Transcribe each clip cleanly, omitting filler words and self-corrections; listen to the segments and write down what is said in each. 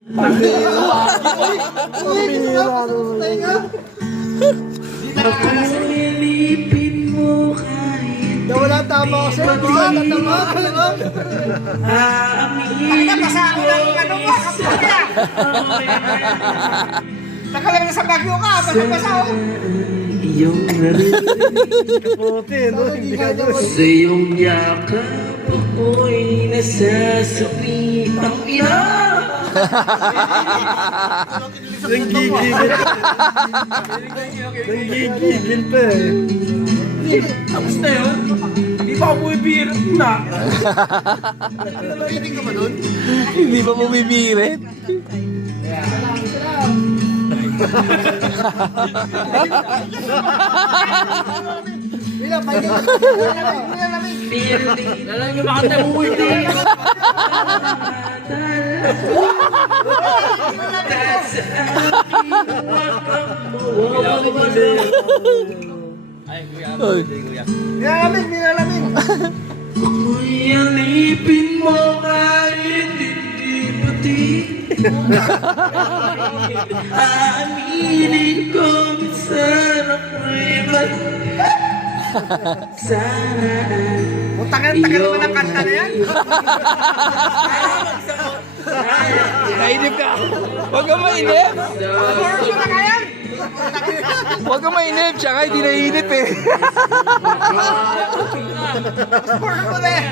Pagkalipin mo kahit Wala tama kasi. Wala tama. aaminin Kasama lang yung ano mo. Kapag ka. Nakalang na sa bagyo ka. Basta-basta ako. iyong narinig Kapote, no? Hindi ka doon. sa iyong yakap ako'y nasasabi ang ina. Nanggigigil. Nanggigigil pa eh. Tapos na yun. Hindi pa ako bumibiro na. Nainig ka ba doon? Hindi pa bumibirit. Bila, pahinga. Lalang yung makanta mo hindi. Ay. Nilalamig, nilalamig. Ako'y alipin mo kahit hindi pati. Aaminin ko minsan ako'y sana Tagal naman ang kanta na yan. Nainip ka. Huwag kang mainip. Puro na kaya. Huwag kang mainip. Tsaka hindi nainip eh. Puro na eh.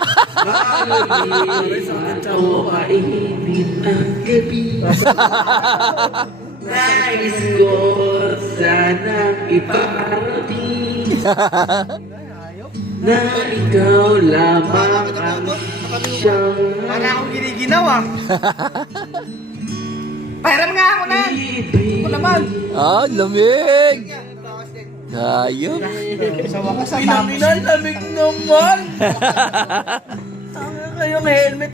o kainit ang gabi. Nais ko sanang iparating na ikaw lamang ang siyang Para akong giniginaw ah. Pahiram nga ako na. ibig. Ako naman. Ah, lamig. Ayun. Sa wakas sa Lamig naman. Tanga kayong helmet.